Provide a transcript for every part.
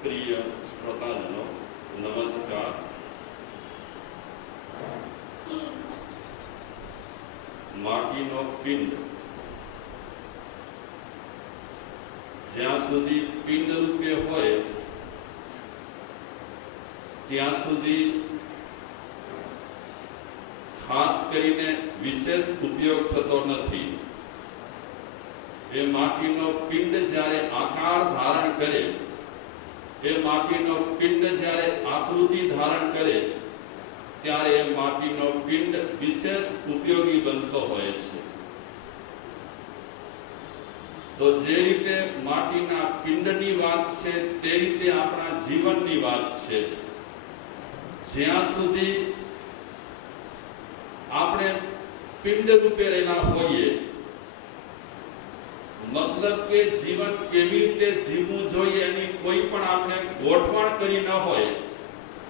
प्रिय श्रोताजनों, नमस्कार। माटीनो पिंड ज्यां सुधी पिंड रूपे होय त्यां सुधी खास करीने विशेष उपयोग थतो नथी। ए माटीनो पिंड ज्यारे आकार धारण करे, ए माटीनो पिंड ज्यारे आकृति धारण करे त्यारे माटीनो पिंड विशेष उपयोगी बनतो होय छे। तो जे रीते माटीना पिंडनी वात छे ते रीते आपणा जीवननी वात छे। ज्यां सुधी आपणे पिंड रूपे रहेला होईए, मतलब के जीवन केवी रीते जीवવું જોઈએ એની કોઈ પણ આપણે ગોઠવણ કરી ન હોય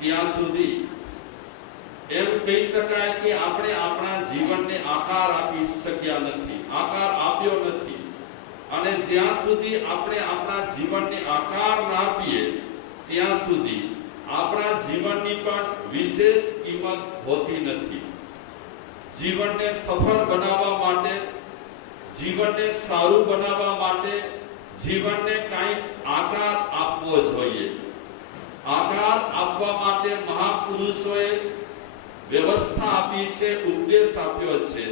ત્યાં સુધી એમ કહી શકાય કે આપણે આપણા જીવનને આકાર આપી શક્યા નથી, આકાર આપ્યો નથી। અને જ્યાં સુધી આપણે આપણા જીવનને આકાર ન આપીએ ત્યાં સુધી આપણા જીવનની પણ વિશેષ કિંમત હોતી નથી। જીવનને સફળ બનાવવા માટે, જીવનને સારું બનાવવા માટે જીવનને કંઈક આકાર આપવો જોઈએ। આકાર આપવા માટે મહાપુરુષોએ વ્યવસ્થા આપી છે, ઉપદેશ આપ્યો છે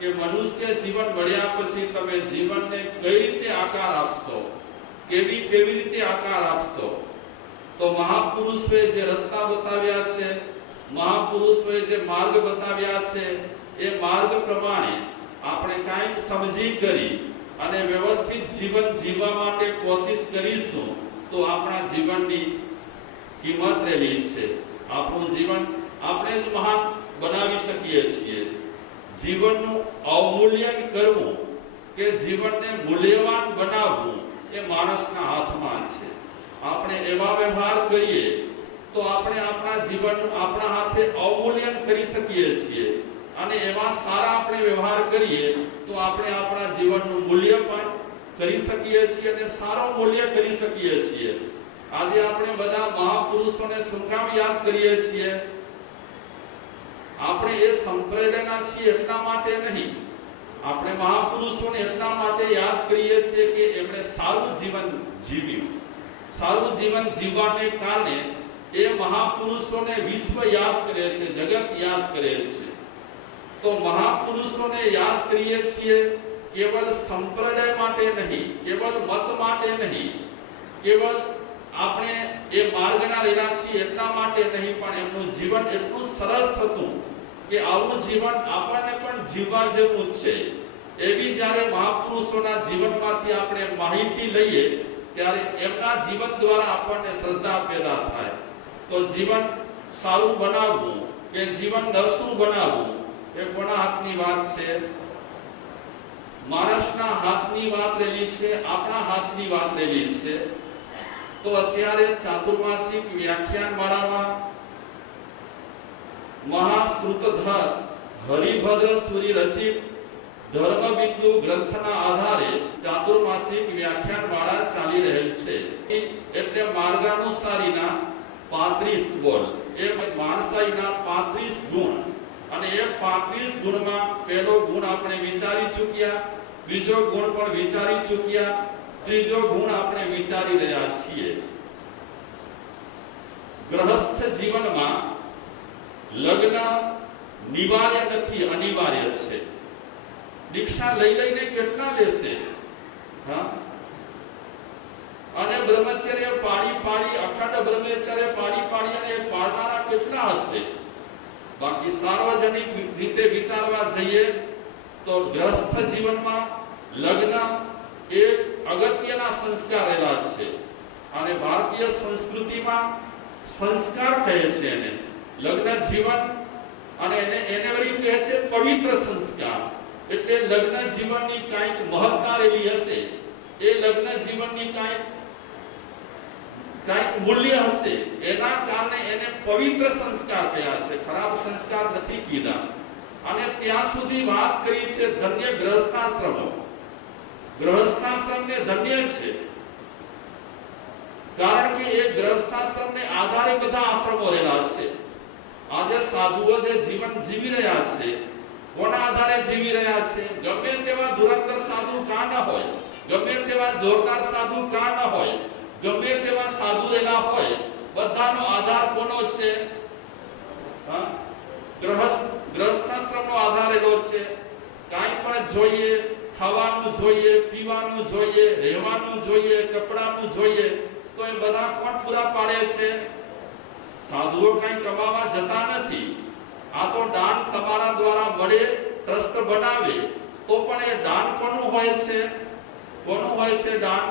કે મનુષ્ય જીવન મળ્યા પછી તમે જીવનને કઈ રીતે આકાર આપશો, કેવી રીતે આકાર આપશો। તો મહાપુરુષોએ જે રસ્તા બતાવ્યા છે, મહાપુરુષોએ જે માર્ગ બતાવ્યા છે, એ માર્ગ પ્રમાણે આપણે કંઈક સમજી કરી અને વ્યવસ્થિત જીવન જીવવા માટે કોશિશ કરીશું તો આપણા જીવનની કિંમત રહેલી છે। આપણું જીવન આપણે જ મહાન બનાવી શકીએ છીએ। જીવનનું અવમૂલ્યન કરવું કે જીવનને મૂલ્યવાન બનાવવું એ માણસના હાથમાં છે। આપણે એવા વ્યવહાર કરીએ તો આપણે આપણા જીવનનું આપણા હાથે અવમૂલ્યન કરી શકીએ છીએ અને એવા સારા આપણે વ્યવહાર કરીએ તો આપણે આપણા જીવનનું મૂલ્ય પણ કરી શકીએ છીએ અને સારો મૂલ્ય કરી શકીએ છીએ। આજે આપણે બધા મહાપુરુષોને શું કામ યાદ કરીએ છીએ? આપણે એ સંપ્રદાયના છીએ એટલા માટે નહીં, આપણે મહાપુરુષોને એટલા માટે યાદ કરીએ છીએ કે એમણે સારું જીવન જીવ્યું। સારું જીવન જીવવાને કારણે એ મહાપુરુષોને વિશ્વ યાદ કરે છે, જગત યાદ કરે છે। तो महापुरुषों ने याद करिए છીએ केवल संप्रदाय माटे नहीं, केवल मत माटे नहीं, केवल આપણે એ માર્ગના રેલા છીએ એટલા માટે નહીં, પણ એમનું જીવન એટલું સરસ હતું કે આવું જીવન આપણને પણ જીવવા જેવું છે। એવી જ્યારે મહાપુરુષોના જીવનમાંથી આપણે માહિતી લઈએ ત્યારે એમના જીવન દ્વારા આપણને શ્રદ્ધા પેદા થાય। તો જીવન સારું બનાવવું કે જીવન નરસું બનાવવું એ કોના હાથની વાત છે? માણસના હાથની વાત રહેલી છે, આપણા હાથની વાત રહેલી છે। તો અત્યારે ચાતુર્માસિક વ્યાખ્યાન માળામાં મહાશ્રુતધર હરિભદ્ર સુરી રચિત ધર્મબિંદુ ગ્રંથના આધારે ચાતુર્માસિક વ્યાખ્યાન માળા ચાલી રહેલ છે। એટલે માર્ગાનુસારીના 35 બોલ, એ માણસાઈના 35 ગુણ, અને એ 35 ગુણમાં પહેલો ગુણ આપણે વિચારી ચૂક્યા, બીજો ગુણ પણ વિચારી ચૂક્યા, ત્રીજો ગુણ આપણે વિચારી રહ્યા છીએ। ગૃહસ્થ જીવનમાં લગ્ન નિવાર્ય નથી, અનિવાર્ય છે। દીક્ષા લઈ લઈને કેટલા લેશે? હા, અને બ્રહ્મચર્ય પાડી પાડી, અખંડ બ્રહ્મચર્ય પાડી પાડી અને પાળનારા કેટલા હશે? बाकी सार्वजनिक रीते विचारवा जाइए तो गृहस्थ जीवन में लग्न एक अगत्यना संस्कार रहेला छे। અને ભારતીય સંસ્કૃતિમાં સંસ્કાર કહે છે એને, લગ્ન જીવન, અને એને વળી કહે છે પવિત્ર સંસ્કાર। એટલે લગ્ન જીવનની કાંઈક મહત્તા રહેલી હશે, એ લગ્ન જીવનની કાંઈક મૂલ્ય હશે, એના કારણે એને પવિત્ર સંસ્કાર કહ્યા છે, ખરાબ સંસ્કાર નથી કીધા। અને ત્યાં સુધી વાત કરી છે ધન્ય ગૃહસ્થાશ્રમો, ગૃહસ્થાશ્રમ ને ધન્ય છે। કારણ કે એ ગ્રહસ્થાશ્રમને આધારે બધા આશ્રમો રહેલા છે. આજે સાધુઓ જે જીવન જીવી રહ્યા છે, કોના આધારે જીવી રહ્યા છે? ગમે તેવા ધુરંધર સાધુ કાં ન હોય, ગમે તેવા જોરદાર સાધુ કાં ન હોય, ગમે તેવા સાધુ રહેલા હોય, બધાનો આધાર કોનો છે? ગ્રહસ્થાશ્રમનો આધાર રહેલો છે. કાંઈ પણ જોઈએ, ખાવાનું જોઈએ, પીવાનું જોઈએ, રહેવાનું જોઈએ, કપડાનું જોઈએ, તો એ બધા કોણ પૂરા પાડે છે? સાધુઓ કઈ કમાવા જતા નથી. આ તો દાન તમારા દ્વારા મળે, ટ્રસ્ટ બનાવે, તો પણ એ દાન કોનું હોય છે? કોનું હોય છે દાન?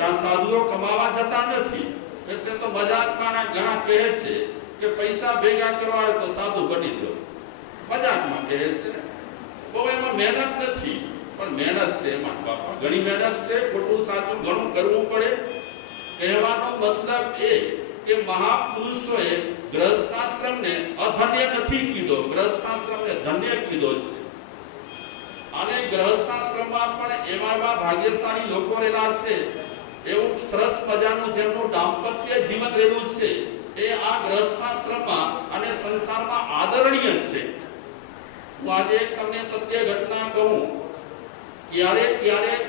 આ સાધુઓ કમાવા જતા નથી. એટલે તો મજાકમાં ઘણા કહે છે કે પૈસા ભેગા કરવા તો સાધુ બની જાઓ. મજાકમાં કહે છે, બહુ એમાં મહેનત નથી. પણ મહેનત છે એમાં, બાપા ઘણી મહેનત છે. ખોટું સાચું ઘણું કરવું પડે. કહેવાનો મતલબ એ કે મહાપુરુષોએ ગ્રહસ્થાશ્રમને અધન્ય નથી કીધો, ગ્રહસ્થાશ્રમને ધન્ય કીધો છે. અને ગ્રહસ્થાશ્રમમાં પણ એવા ભાગ્યશાળી લોકો રહેલા છે, એવું સરસ મજાનું જેમનું દાંપત્ય જીવન રહેલું છે, એ આ ગ્રહસ્થાશ્રમમાં અને સંસારમાં આદરણીય છે. હું આજે તમને સત્ય ઘટના કહું. ક્યારેક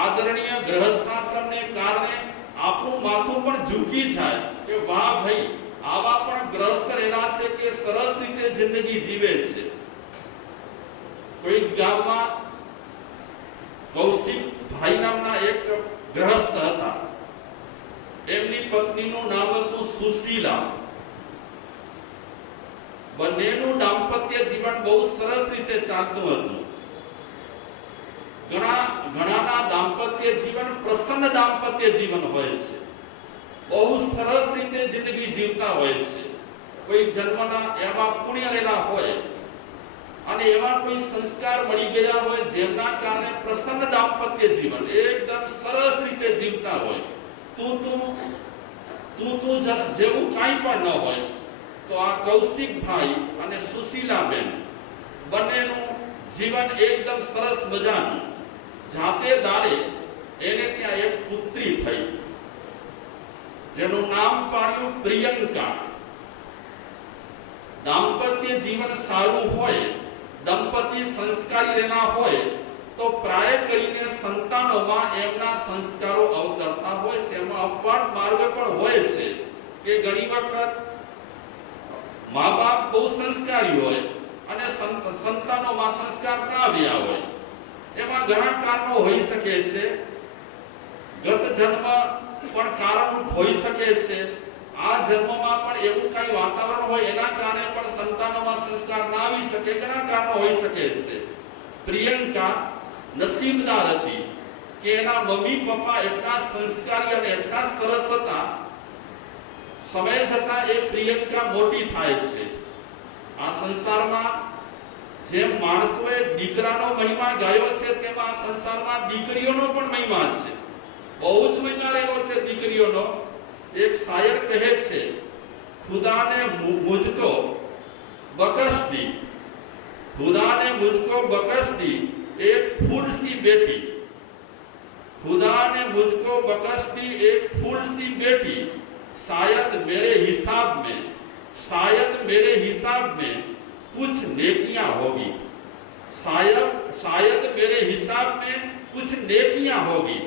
આદરણીય ગ્રહસ્થાશ્રમને કારણે આપણું માથું પણ ઝૂકી જાય કે વાહ ભાઈ, આવા પણ ગ્રસ્ત રહેલા છે કે સરસ રીતે જિંદગી જીવે છે. કોઈ ગામમાં કૌશિક ભાઈ નામના એક ગ્રહસ્થ હતા. એમની પત્નીનું નામ હતું સુશીલા. બંનેનું દાંપત્ય જીવન બહુ સરસ રીતે ચાલતું હતું. ઘણાના દાંપત્ય જીવન પ્રસન્ન દાંપત્ય જીવન હોય છે. બહુ સરસ રીતે જિંદગી જીવતા હોય છે. કોઈ જન્મના એવા પુણ્ય રહેલા હોય અને એવા કોઈ સંસ્કાર મળી ગયા હોય, જેમના કારણે પ્રસન્ન દાંપત્ય જીવન એકદમ સરસ રીતે જીવતા હોય. તું જેવું કાંઈ પણ ન હોય. તો આ કૌશિકભાઈ અને સુશીલાબેન બંનેનું જીવન એકદમ સરસ મજાનું. જાતે દાડે એને ત્યાં એક પુત્રી થઈ, જેનું નામ પાડ્યું પ્રિયંકા. દાંપત્ય જીવન સારું હોય, દંપતી સંસ્કારી રહેલા હોય, તો પ્રાય કરીને સંતાનોમાં એમના સંસ્કારો અવતરતા હોય છે. એમાં અપવાદ માર્ગ પણ હોય છે કે ઘણી વખત મા બાપ બહુ સંસ્કારી હોય અને સંતાનોમાં સંસ્કાર ના આવ્યા હોય. એમાં ઘણા કારણો હોઈ શકે છે. ગત જન્મ પણ કારણરૂપ હોઈ શકે છે. આ જન્મમાં પણ એવું કઈ વાતાવરણ હોય, એના કારણે પણ સંતાનોમાં સંસ્કાર ના આવી શકે. ઘણા કારણો હોઈ શકે છે. પ્રિયંકા નસીબદાર હતી કે એના મમ્મી પપ્પા એટલા સંસ્કારી અને એટલા સરસ હતા. સમય જતા એ પ્રિયંકા મોટી થાય છે. આ સંસારમાં જેમ માણસોએ દીકરાનો મહિમા ગાયો છે, તેમાં સંસારમાં દીકરીઓનો પણ મહિમા છે. બહુ જ મહિમા રહેલો છે દીકરીઓનો. એક શાયર કહે છે, ખુદા ને મુझको बख्श दी, खुदा ने मुझको बख्श दी एक फूल सी बेटी, खुदा ने मुझको बख्श दी एक फूल सी बेटी, शायद मेरे हिसाब में कुछ नेकियां होगी, शायद मेरे हिसाब में कुछ नेकियां होगी,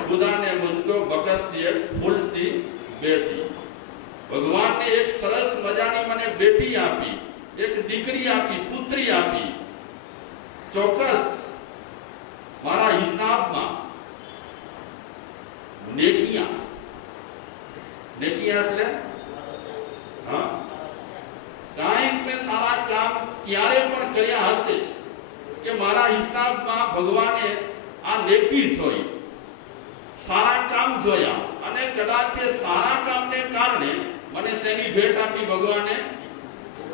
खुदा ने मुझको बख्श दी एक फूल सी बेटी. भगवान ने एक सरस मजानी મને બેટી આપી, એક દીકરી આપી, પુત્રી આપી. ચોક્કસ મારા હિસાબમાં નેકિયા એટલે કાંઈક મેં સારા કામ ક્યારે પણ કર્યા હશે કે મારા હિસાબમાં ભગવાને આ નેકી જોઈ, સારા કામ જોયા, અને કદાચ એ સારા કામને કારણે મને શેની ભેટ આપી? ભગવાને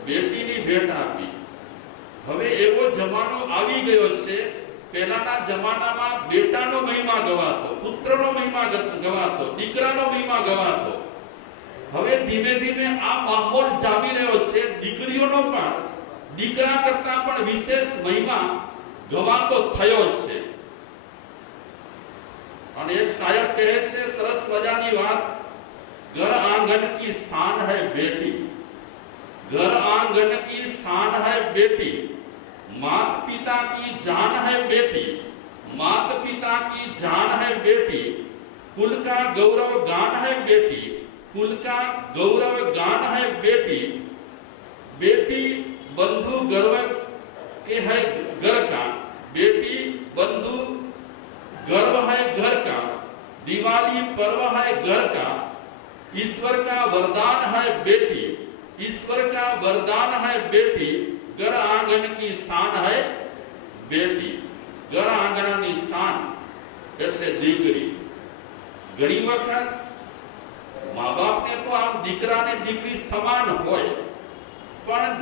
બેટીની ભેટ આપી. હવે એવો જમાનો આવી ગયો છે. પહેલાના જમાનામાં બેટાનો મહિમા ગવાતો, પુત્રનો મહિમા ગવાતો, દીકરાનો મહિમા ગવાતો. હવે ધીમે ધીમે આ માહોલ જામી રહ્યો છે. દીકરીઓનો પણ દીકરા કરતા પણ વિશેષ મહિમા ગવાતો થયો છે. અને એક શાયર કહે છે સરસ મજાની વાત, घर आंगन की शान है बेटी, घर आंगन की शान है बेटी, मात पिता की जान है बेटी, मात पिता की जान है बेटी, कुल का गौरव गान है बेटी, कुल का गौरव गान है बेटी, बेटी बंधु गर्व के है घर का, बेटी बंधु गर्व है घर का, दिवाली पर्व है घर का, ईश्वर का वरदान है बेटी, ईश्वर का वरदान है बेटी, घर आंगन की शान है बेटी। घर आंगणाની શાન એટલે દીકરી। ઘણી વખત મા બાપને તો આમ દીકરા ને દીકરી સમાન હોય, પણ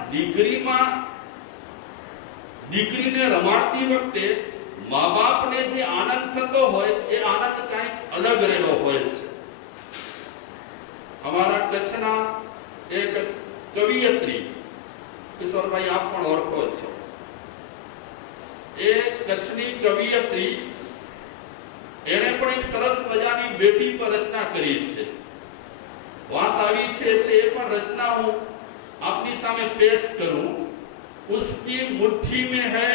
દીકરીને રમાડતી વખતે મા બાપને જે આનંદ થતો હોય એ આનંદ કંઈક અલગ રહેલો હોય છે। हमारा कच्छना एक कवियत्री, किशोर भाई आप पण ओळखो छो, एक कच्छनी कवियत्री एने पण एक सरस मजानी बेटी पर रचना करी छे। વાત આવી છે એટલે એ પણ રચના હું આપની સામે પેશ કરું। उसकी मुट्ठी में है,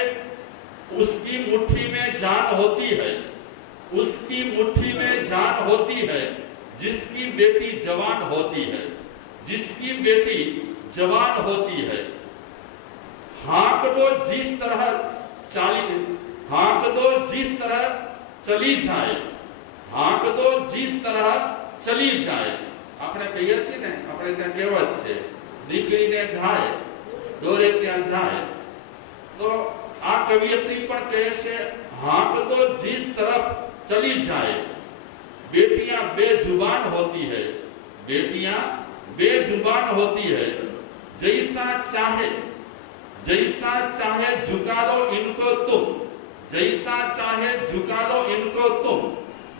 उसकी मुट्ठी में जान होती है, उसकी मुट्ठी में जान होती है, जिसकी बेटी जवान होती है, जिसकी बेटी जवान होती है। हाँक दो जिस तरह हाँक दो जिस तरह चली जाए, हाँक दो जिस तरह चली जाए। આપણે કહીએ છીએ ને, આપણે ત્યાં કહેવત છે, દીકરીને ઘાય દોરે ત્યાં જાય। તો આ કવિયત્રી પણ કહે છે, हाँक दो जिस तरफ चली जाए। बेटियां बेजुबान होती है, बेटियां बेजुबान होती है, जैसा चाहे झुका लो इनको तुम, जैसा चाहे झुका लो इनको तुम।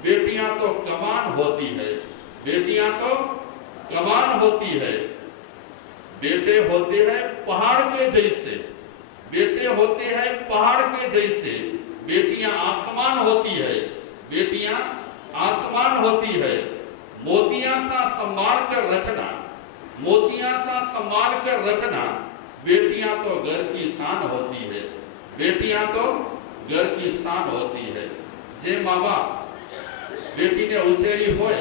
बेटियां तो कमान होती है, बेटियां तो कमान होती है। बेटे होते हैं पहाड़ के जैसे, बेटे होते हैं पहाड़ के जैसे। बेटियां आसमान होती है, बेटियां आसमान होती है। मोतियां सा संभाल कर रखना, मोतियां सा संभाल कर रखना। बेटियां तो घर की शान होती है, बेटियां तो घर की शान होती है। जे माँ बाप बेटी ने उछेरी होय,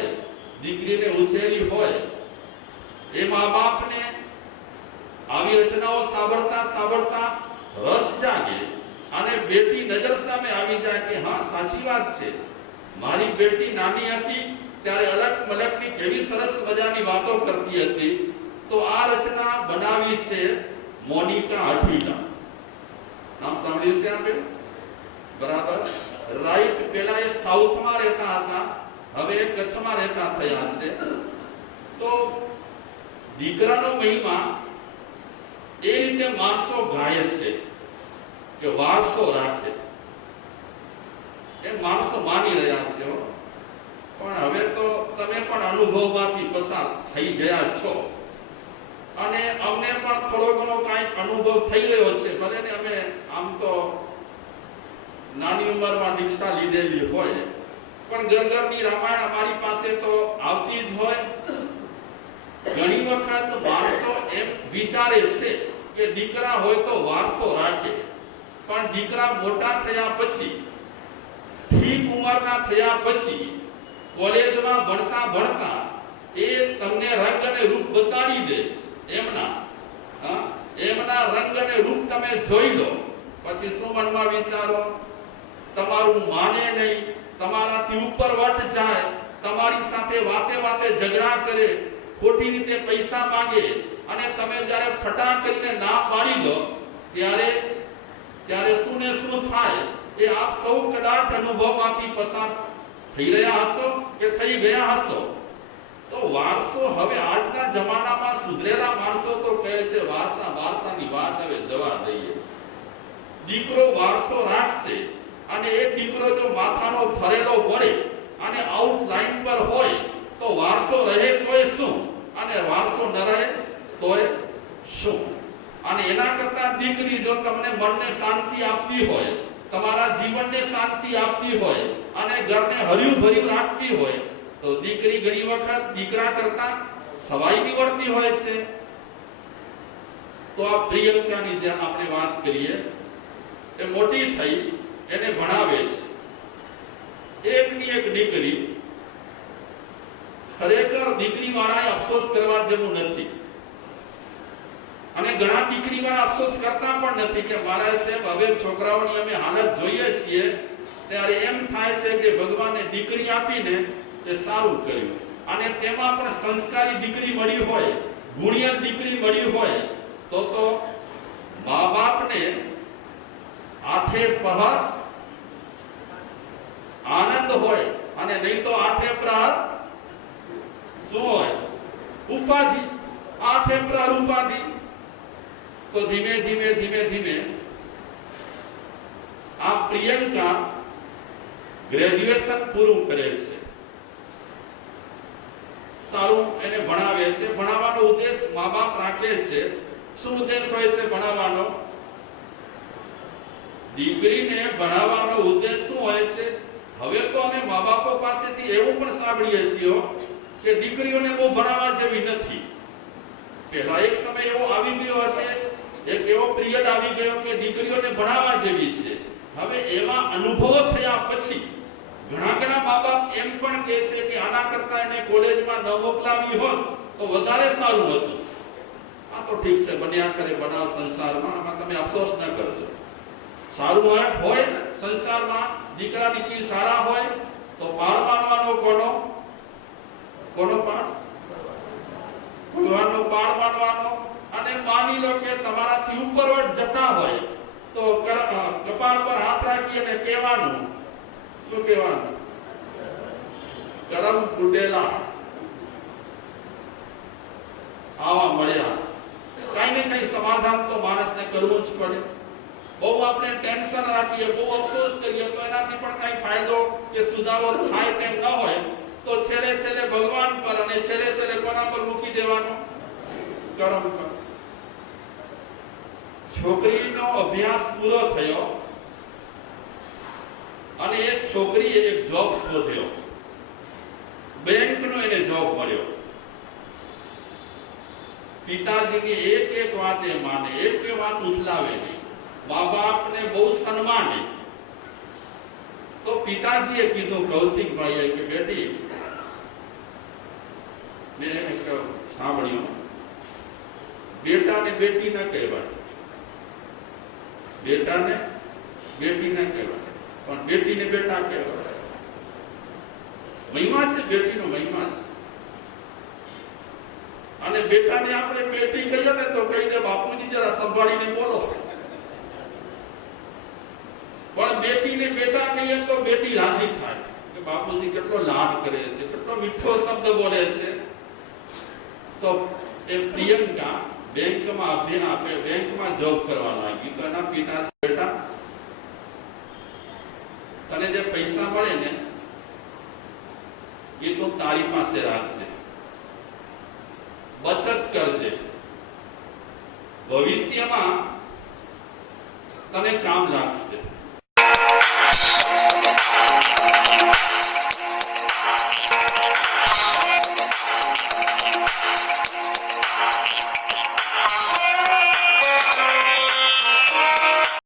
दीकरी ने उछेरी होय, ए माँ बाप ने આવી રચનાઓ સાંભળતા સાંભળતા રસ જાગે અને બેટી નજર સામે આવી જાય કે હા સાચી વાત છે, મારી બેટી નાની હતી ત્યારે અલગ મલકની કેવી સરસ મજાની વાતો કરતી હતી। તો આ રચના બનાવી છે મોનિકા હઠીલા। નામ સાંભળ્યું છે આપે? બરાબર, રાઈટ। પેલા એ સાઉથમાં રહેતા હતા, હવે કચ્છમાં રહેતા થયા છે। તો દીકરાનો મહિમા એ રીતે માણસો ગાય છે કે વારસો રાખે, એ માણસો માની રહ્યા છે। પણ હવે તો તમે પણ અનુભવમાંથી પસાર થઈ ગયા છો અને અમને પણ થોડો ઘણો કાંઈક અનુભવ થઈ રહ્યો છે। ભલે ને અમે આમ તો નાની ઉંમરમાં દીક્ષા લીધેલી હોય, પણ ઘરની રામાયણ અમારી પાસે તો આવતી જ હોય। ઘણી વખત વારસો એમ વિચારે છે કે દીકરા હોય તો વારસો રાખે, પણ દીકરા મોટા થયા પછી, ઠીક ઉંમરના થયા પછી, કોલેજમાં ભણતા ભણતા એ તમને રંગ અને રૂપ બતાડી દે। એમના રંગ અને રૂપ તમે જોઈ લો પછી શું મનમાં વિચારો? તમારું માને નહીં, તમારાથી ઉપર વટ જાય, તમારી સાથે વાતે વાતે ઝઘડા કરે, ખોટી રીતે પૈસા માંગે અને તમે જ્યારે ફટા કરીને ના પાડી દો ત્યારે શું ને શું થાય એ આપ સૌ કદાચ અનુભવમાંથી પસાર થઈ રહ્યા હશો કે થઈ ગયા હશો। તો વારસો હવે આજના જમાનામાં સુધરેલા માણસો તો કહે છે વારસાની વાત હવે જવા દઈએ। દીકરો વારસો રાખશે અને એ દીકરો જો માથાનો ફરેલો પડે અને આઉટલાઈન પર હોય તો વારસો રહે તોય શું અને વારસો ન રહે તોય શું। અને એના કરતા દીકરી જો તમને મનને શાંતિ આપતી હોય, તમારા જીવનને શાંતિ આપતી હોય અને ઘરને હર્યું ભર્યું રાખતી હોય તો તો દીકરી ઘણી વખત દીકરા કરતા સવાઈ નીવડતી હોય છે. તો આ પ્રિયંકાની જે આપણે વાત કરીએ એ મોટી થઈ એને ભણાવે છે. એકની એક દીકરી, ખરેખર દીકરી વાળાએ અફસોસ કરવા જેવું નથી અને ઘણા દીકરી વાળા અફસોસ કરતા પણ નથી કે મારા સાહેબ હવે છોકરાઓની અમે હાલત જોઈએ છીએ ત્યારે એમ થાય છે કે ભગવાને દીકરી આપીને તે સારું કર્યું અને તેમાં પણ સંસ્કારી દીકરી મળી હોય, ગુણિયલ દીકરી મળી હોય તો મા બાપને આઠે પહર આનંદ હોય અને નહીં તો આઠે પ્રહર શું હોય? ઉપાધિ. આઠે પ્રહર ઉપાધિ. તો ધીમે ધીમે ધીમે ધીમે આ પ્રિયંકા ગ્રેજ્યુએશન પૂરું કરે છે. સારું એને ભણાવે છે. ભણાવવાનો ઉદ્દેશ મા બાપ રાખે છે. શું ઉદ્દેશ હોય છે ભણાવવાનો? દીકરીને ભણાવવાનો ઉદ્દેશ શું હોય છે? હવે તો અમે મા બાપો પાસેથી એવું પણ સાંભળીએ છીએ કે દીકરીઓને બહુ ભણાવવા જેવી નથી. પહેલા એક સમય એવો આવી ગયો હશે, એક એવો પિરિયડ આવી ગયો કે દીકરીઓને ભણાવવા જેવી છે. હવે એવા અનુભવો થયા પછી ઘણા મા બાપ એમ પણ કહે છે કે આના કરતા એને કોલેજમાં ન મોકલાવી હોત તો વધારે સારું હતું. આ તો ઠીક છે, બન્યા કરે બનાવ સંસારમાં, આમાં તમે અફસોસ ન કરજો. સારું અર્થ હોય સંસ્કારમાં, દીકરા દીકરી સારા હોય તો પાર માનવાનો કોનો પાર? ભગવાનનો પાર માનવાનો. અને માની લો કે તમારાથી ઉપરવટ જતા હોય તો કપાળ પર હાથ રાખી અને કહેવાનું, શું કહેવાનું? કરમ ફૂટેલા આવા મળ્યા. કઈ ને કઈ સમાધાન તો માણસને કરવું જ પડે. બહુ આપણે ટેન્શન રાખીએ, બહુ અફસોસ કરીએ તો એનાથી પણ કઈ ફાયદો કે સુધારો થાય તેમ ન હોય તો છેલ્લે ભગવાન પર અને છેલ્લે કોના પર મૂકી દેવાનું? કરમ પર. છોકરીનો અભ્યાસ પૂરો થયો અને એ છોકરીએ એક જોબ શોધ્યો. બેંકનો એને જોબ મળ્યો. પિતાજીની એક વાત એ માને, એક વાત ઉછલાવે નહીં. મા બાપને બહુ સન્માને. તો પિતાજીએ કીધું કૌશિકભાઈએ કે બેટી, મેં સાંભળ્યું બેટાને બેટી ન કહેવાય, બેટાને બેટી ન કહેવાય, પણ બેટીને બેટા કહેવાય. મહિમા છે, બેટીનો મહિમા છે. અને બેટાને આપણે બેટી કહીએ ને તો કઈ છે બાપુજી જરા સંભાળીને બોલો. પણ બેટીને બેટા કહીએ તો બેટી રાજી થાય કે બાપુજી કેટલો લાડ કરે છે, કેટલો મીઠો શબ્દ બોલે છે. તો એ પ્રિયંકા બેંકમાં જોબ કરવા લાગી. તો એના પિતા, બેટા તને જે પૈસા મળે ને એ તો તારી પાસે રાખજે, બચત કરજે, ભવિષ્યમાં તને કામ લાગશે.